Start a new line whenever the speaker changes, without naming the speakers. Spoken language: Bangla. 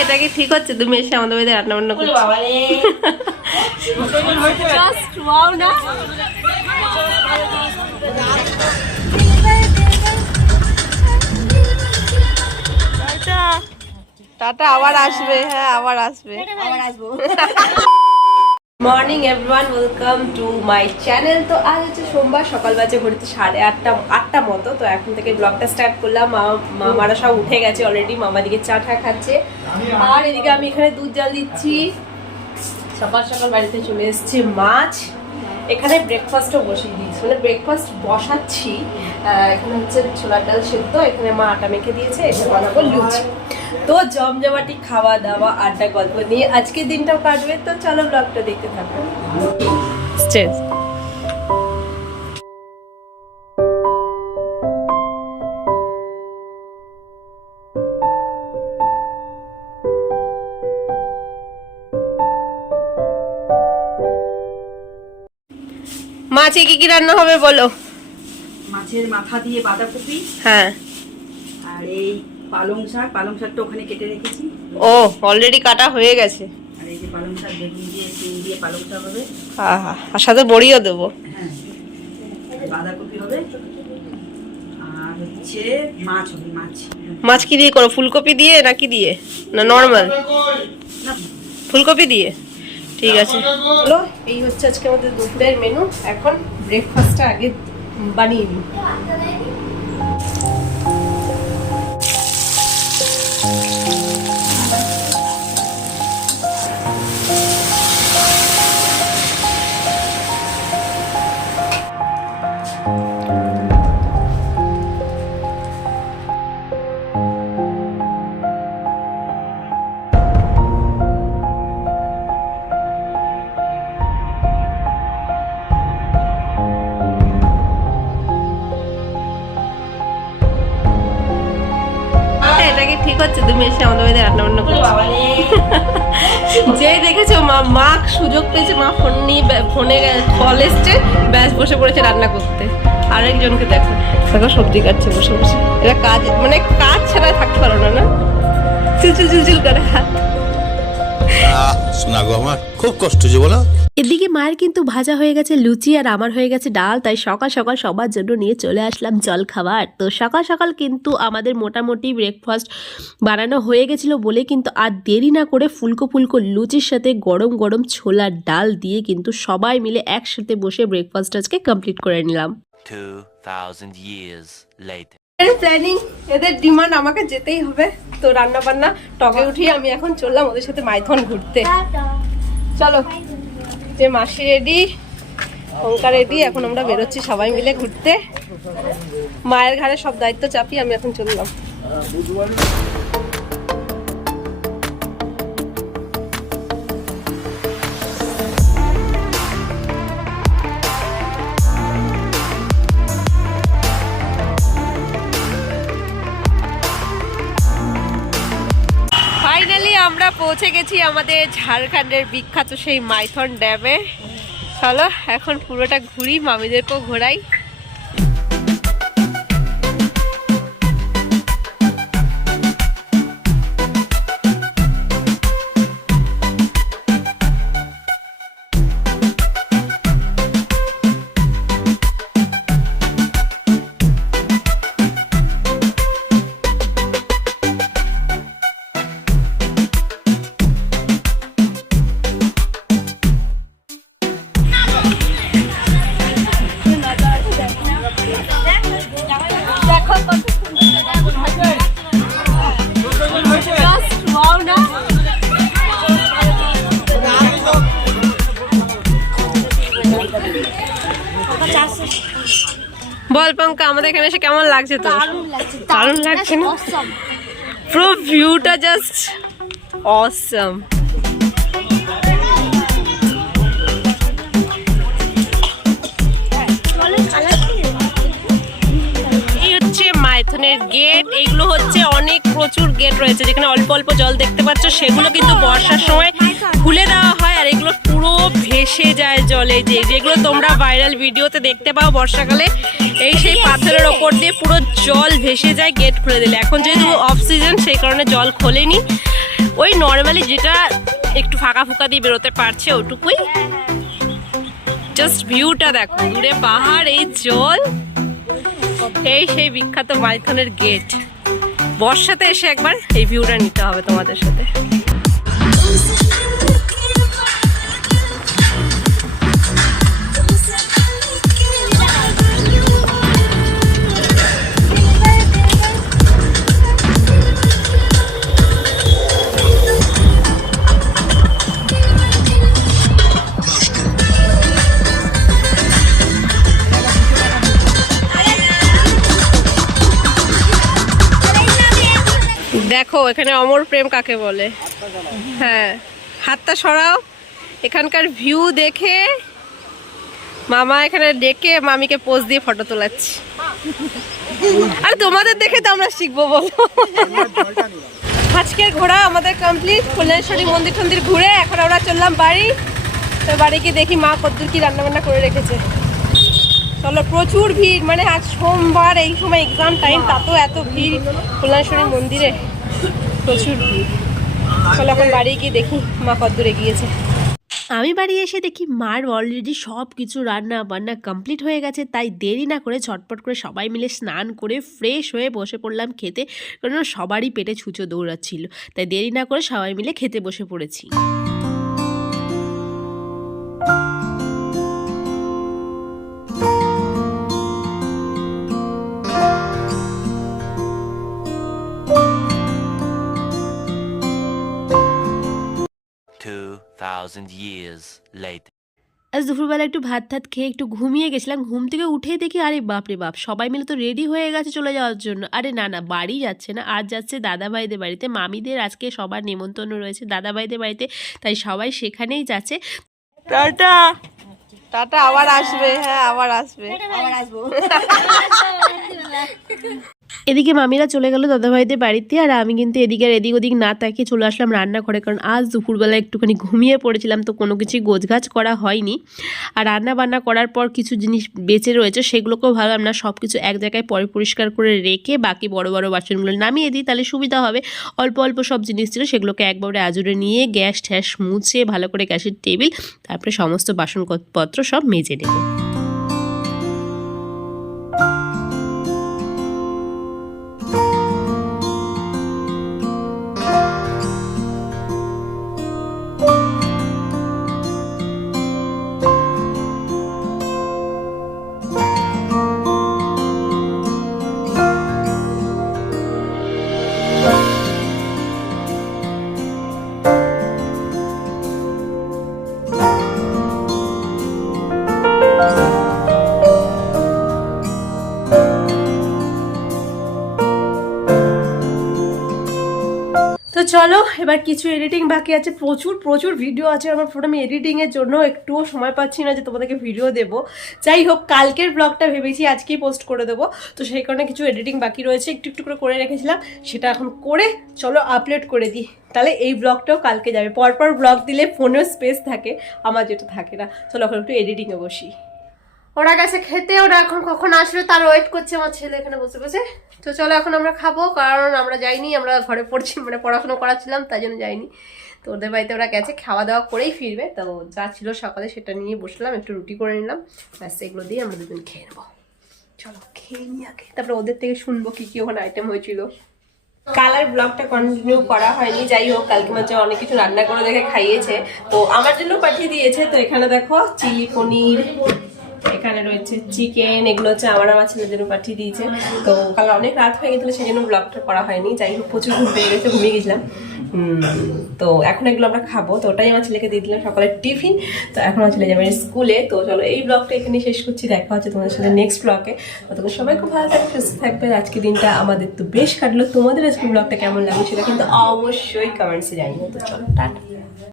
এটা কি ঠিক হচ্ছে তুমি এসে আমাদের বাড়িতে রান্না বান্না করছ না? টাটা। টাটা আবার আসবে হ্যাঁ আবার আসবে morning everyone, welcome to my channel. তো আজ হচ্ছে সোমবার, সকাল বাজে ঘড়িতে সাড়ে আটটা আটটা মতো। তো এখন থেকে ব্লগটা স্টার্ট করলাম। মামারা সব উঠে গেছে অলরেডি মামা দিকে চা টা খাচ্ছে। আর এদিকে আমি এখানে দুধ জাল দিচ্ছি। সকাল সকাল বাড়িতে চলে এসেছে মাছ। এখানে ব্রেকফাস্টও বসিয়ে দিয়েছি। মানে ব্রেকফাস্ট বসাচ্ছি। এখানে হচ্ছে ছোলার ডাল সেদ্ধ। এখানে মা আটা মেখে দিয়েছে। এসে বানাবো লুচি। তো জমজমাটি খাওয়া দাওয়া আড্ডা গল্প নিয়ে আজকের দিনটাও কাটবে। তো চলো ব্লগটা দেখতে থাকো। মাছে কি কি রান্না হবে বলো?
মাছের মাথা দিয়ে বাঁধাকপি।
হ্যাঁ।
আর এই পালং শাক পালং শাকটা ওখানে কেটে রেখেছি।
ও অলরেডি কাটা হয়ে গেছে।
আর এই যে পালং শাক বেগুন দিয়ে সিম দিয়ে পালং শাক হবে।
আহা আর সাথে বড়িও দেবো।
হ্যাঁ বাঁধাকপি হবে। আর হচ্ছে মাছ হবে মাছ।
মাছ কি দিয়ে করো ফুলকপি দিয়ে নাকি দিয়ে? না নর্মাল
না।
ফুলকপি দিয়ে? ঠিক আছে। হলো এই হচ্ছে আজকে আমাদের দুপুরের মেনু এখন ব্রেকফাস্টটা আগে বানিয়ে নিই। এটা কি ঠিক হচ্ছে তুমি এসে আমাদের বাড়িতে রান্না বান্না করছ। যেই দেখেছ মা মা সুযোগ পেয়েছে মা ফোন নিয়ে ফোনে কল এসছে ব্যাস বসে পড়েছে রান্না করতে। আরেকজনকে দেখো দেখো সবজি কাটছে বসে বসে। এটা কাজ মানে কাজ ছাড়া থাকতে পারো না না? চিলচিল চিলচিল করে হাত।
আহ, শোনা গো আমার খুব কষ্ট যে বলো?
এদিকে মায়ের কিন্তু ভাজা হয়ে গেছে লুচি আর আমার হয়ে গেছে ডাল তাই সকাল সকাল সবার জন্য নিয়ে চলে আসলাম জল খাবার। তো সকাল সকাল কিন্তু আমাদের মোটামুটি ব্রেকফাস্ট বানানো হয়ে গেছিল বলে কিন্তু আর দেরি না করে ফুলকো ফুলকো লুচির সাথে গরম গরম ছোলার ডাল দিয়ে কিন্তু সবাই মিলে একসাথে বসে ব্রেকফাস্ট আজকে কমপ্লিট করে নিলাম।
2,000 years later.
প্ল্যানিং এদের ডিমান্ড আমাকে যেতেই হবে। তো রান্না বান্না টকে উঠিয়ে আমি এখন চললাম ওদের সাথে মাইথন ঘুরতে। চলো। যে মাসি রেডি অঙ্কার রেডি, এখন আমরা বেরোচ্ছি সবাই মিলে ঘুরতে। মায়ের ঘাড়ে সব দায়িত্ব চাপি আমি এখন চললাম। পৌঁছে গেছি আমাদের ঝাড়খণ্ডের বিখ্যাত সেই মাইথন ড্যামে। চলো এখন পুরোটা ঘুরি মামিদেরকেও ঘোরাই। বল পঙ্কা আমাদের এখানে এসে কেমন লাগছে তো দারুণ লাগছে না? পুরো ভিউটা জাস্ট অসম মাইথনের গেট এগুলো হচ্ছে অনেক প্রচুর গেট রয়েছে যেখানে অল্প অল্প জল দেখতে পাচ্ছ সেগুলো কিন্তু বর্ষার সময় খুলে দেওয়া হয়। এগুলো পুরো ভেসে যায় জলে যে যেগুলো তোমরা ভাইরাল ভিডিওতে দেখতে পাও বর্ষাকালে এই সেই পাথরের ওপর দিয়ে পুরো জল ভেসে যায় গেট খুলে দিলে। এখন যেহেতু অফ সিজন সেই কারণে জল খোলেনি। ওই নর্মালি যেটা একটু ফাঁকা ফুকা দিয়ে বেরোতে পারছে ওটুকুই। জাস্ট ভিউটা দেখো দূরে পাহাড় এই জল। এই সেই বিখ্যাত মাইথনের গেট বর্ষাতে এসে একবার এই ভিউটা নিতে হবে তোমাদের সাথে। দেখো, এখানে অমর প্রেম কাকে বলে? হ্যাঁ। হাতটা সরাও। এখানকার ভিউ দেখে মামা এখানে ডেকে মামিকে পোজ দিয়ে ফটো তোলাচ্ছি। আর তোমাদের দেখে তো আমরা শিখব বলো। আজকের ঘোরা আমাদের কমপ্লিট ফুলেশ্বরী মন্দির টন্দির ঘুরে এখন আমরা চললাম বাড়ি। তো বাড়ি গিয়ে দেখি মা কদ্দুর কি রান্না বান্না করে রেখেছে। চলো, প্রচুর ভিড়। মানে আজ সোমবার, এই সময় এক্সাম টাইম তাতেও এত ভিড় কল্যাণেশ্বরী মন্দিরে। প্রচুর এখন বাড়ি গিয়ে দেখি মা কদ্দূরে গিয়েছে।
আমি বাড়ি এসে দেখি মার অলরেডি সব কিছু রান্না বান্না কমপ্লিট হয়ে গেছে, তাই দেরি না করে ঝটপট করে সবাই মিলে স্নান করে ফ্রেশ হয়ে বসে পড়লাম খেতে কারণ সবারই পেটে ছুঁচো দৌড়াচ্ছিল, তাই দেরি না করে সবাই মিলে খেতে বসে পড়েছি।
2000 years later.
আজ দুপুরবেলা একটু ভাত ভাত খেয়ে একটু ঘুমিয়ে গেছিলাম ঘুম থেকে উঠেই দেখি আরে বাপরে বাপ সবাই মিলে তো রেডি হয়ে গেছে চলে যাওয়ার জন্য। আরে না না বাড়ি যাচ্ছে না আজ যাচ্ছে দাদা ভাইদের বাড়িতে। মামিদের আজকে সবার নেমন্তন্ন রয়েছে দাদা ভাইদের বাড়িতে তাই সবাই সেখানেই যাচ্ছে।
টাটা! টাটা আবার আসবে হ্যাঁ আবার আসবে। আবার আসব।
এদিকে মামিরা চলে গেল দাদাভাইদের বাড়িতে আর আমি কিন্তু এদিকে আর এদিক ওদিক না তাকিয়ে চলে আসলাম রান্নাঘরে, কারণ আজ দুপুরবেলা একটুখানি ঘুমিয়ে পড়েছিলাম তো কোনো কিছুই গোছগাছ করা হয়নি। আর রান্না বান্না করার পর কিছু জিনিস বেঁচে রয়েছে, সেগুলোকেও ভাবলাম না সব কিছু এক জায়গায় পরে পরিষ্কার করে রেখে বাকি বড় বড় বাসনগুলো নামিয়ে দিই, তাহলে সুবিধা হবে। অল্প অল্প সব জিনিস ছিল, সেগুলোকে একবারে আজুরে নিয়ে গ্যাস ঠ্যাস মুছে ভালো করে গ্যাসের টেবিল, তারপরে সমস্ত বাসনপত্র সব মেজে নেব।
চলো, এবার কিছু এডিটিং বাকি আছে। প্রচুর প্রচুর ভিডিও আছে। আমার ফোন আমি এডিটিংয়ের জন্য একটুও সময় পাচ্ছি না যে তোমাদেরকে ভিডিও দেবো। যাই হোক, কালকের ব্লগটা ভেবেছি আজকেই পোস্ট করে দেবো। তো সেই কারণে কিছু এডিটিং বাকি রয়েছে। একটু একটু করে করে রেখেছিলাম। সেটা এখন করে চলো আপলোড করে দিই। তাহলে এই ব্লগটাও কালকে যাবে। পরপর ব্লগ দিলে ফোনেও স্পেস থাকে, আমার যেটা থাকে না। চলো এখন একটু এডিটিংয়ে বসি। ওরা গেছে খেতে, ওরা এখন কখন আসবে তার ওয়েট করছে আমার ছেলে এখানে বসে বসে। তো চলো এখন আমরা খাব, কারণ আমরা যাইনি, আমরা ঘরে পড়ছি মানে পড়াশোনা করাচ্ছিলাম, তাই জন্য যাইনি। তো ওদের বাড়িতে ওরা গেছে খাওয়া দাওয়া করেই ফিরবে। তো যা ছিল সকালে সেটা নিয়ে বসলাম, একটু রুটি করে নিলাম। ব্যাস, এগুলো দিয়ে আমরা দুজন খেয়ে নেব। চলো, খেয়ে নিই আগে। তারপরে ওদের থেকে শুনব কি কি ওখানে আইটেম হয়েছিল। কালার ব্লগটা কন্টিনিউ করা হয়নি, যাই হোক, কালকে মাঝে অনেক কিছু রান্না করে দেখে খাইয়েছে। তো আমার জন্য পাঠিয়ে দিয়েছে, তো এখানে দেখো, চিলি পনির এখানে রয়েছে চিকেন, এগুলো হচ্ছে আমার আমার জন্য পাঠিয়ে দিয়েছে। তো কাল অনেক রাত হয়ে গেছিল সেই জন্য ব্লগটা করা হয়নি। যাই হোক, প্রচুর ঘুম পেয়ে গেছে, ঘুমিয়ে গেছিলাম। তো এখন এগুলো আমরা খাব। তো ওটাই আমার ছেলেকে দিয়ে দিলাম সকালের টিফিন। তো এখন আমার ছেলে যাবে স্কুলে। তো চলো, এই ব্লগটা এখানে শেষ করছি। দেখা হচ্ছে তোমাদের সাথে নেক্সট ব্লগে ততক্ষণ সবাই খুব ভালো থাকবে, সুস্থ থাকবে। আজকে দিনটা আমাদের তো বেশ কাটলো। তোমাদের আজকে ব্লগটা কেমন লাগল সেটা কিন্তু অবশ্যই কমেন্টসে জানিও। তো চলো, টাটা।